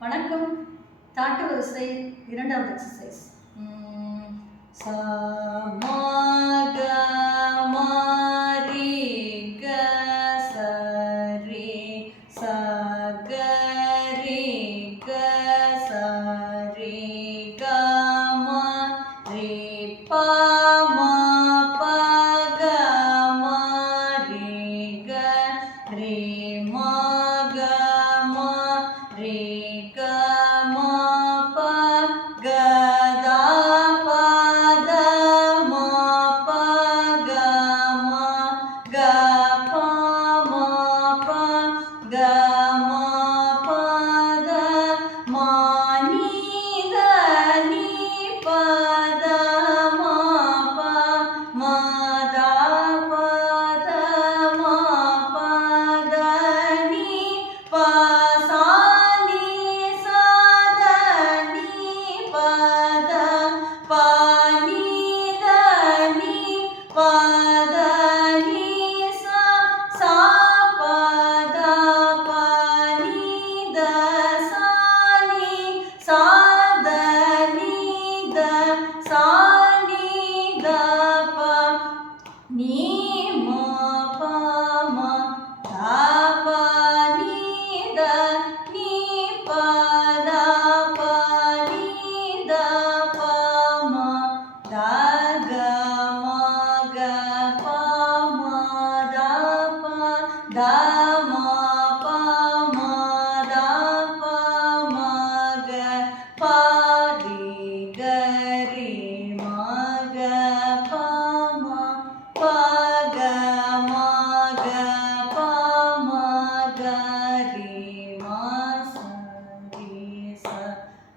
வணக்கம். தாட்டு வரிசை இரண்டாவது எக்ஸசைஸ். ச ம க ம ரி க ச ரி ச க ரி க ச ரி க ம ரி ப ம ப க ம ரி க ரி ம க ம ரி க ம ப க த ப த ம ப க ம க ப ம ப க ம ப த ம நீ த நீ ப த ம ப ம த ப த ம ப த நீ ப சா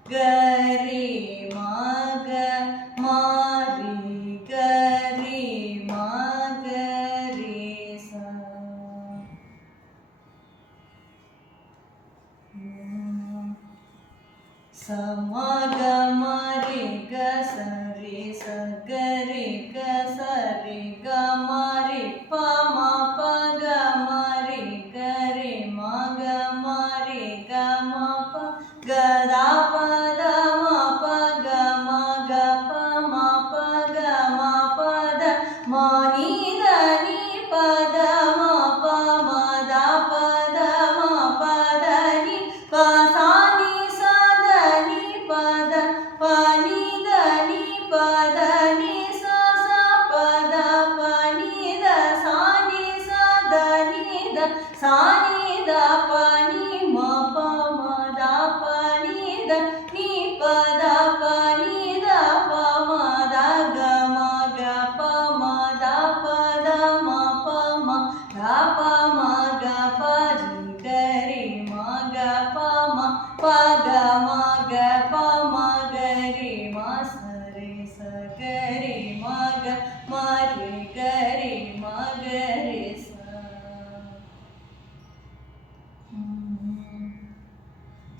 கரி மக மாரி கரி மகரி ச சமக மரி க சரி சகரி க சரி க மரி ப ம ப க மரி கரி மக மரி க ம ப க த ப த ம ப க ம க ப ம ப க ம ப த ம நீ த நீ ப த ம ப ம த ப த ம ப த நீ ப சா நீ ச த நீ ப த ப நீ த நீ ப த நீ ச ச ப த ப நீ த சா நீ ச த நீ த சா நீ த ப நீ ம ப ம த ப நீ த நீ ப த ப நீ த ப ம த க ம க ப ம த ப த ம ப ம த ப ம க ப ரி க ரி ம க ப ம ப க ம க ப ம க ரி ம ச ரி ச க ரி ம க ம ரி க ரி ம க ரி ச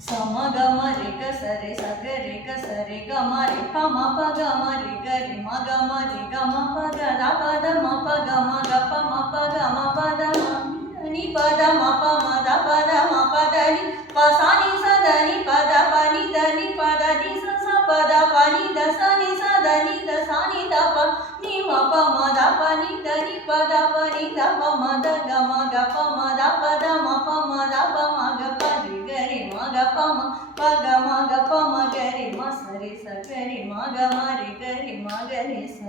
சமக மரி க சரி சகரி க சரி க மரி ப ம ப க மரி க ரி ம க மரி க ம ப க த ப த ம ப க ம க ப ம ப க ம ப த ம நீ ப த ம ப ம த ப த ம ப த நீ ப சா நீ ச த நீ ப த ப நீ த நீ ப த நீ ச ச ப த ப நீ த ச நீ ச த நீ த சா நீ த ப நீ ம ப ம த ப நீ த நீ ப த ப நீ த ப ம த க ம க ப ம த ப த ம ப ம த ப ம க ப ரி க ரி ம க ப ம ப க ம க ப ம க ரி ம ச ரி ச க ரி ம க ம ரி க ரி ம க ரி ச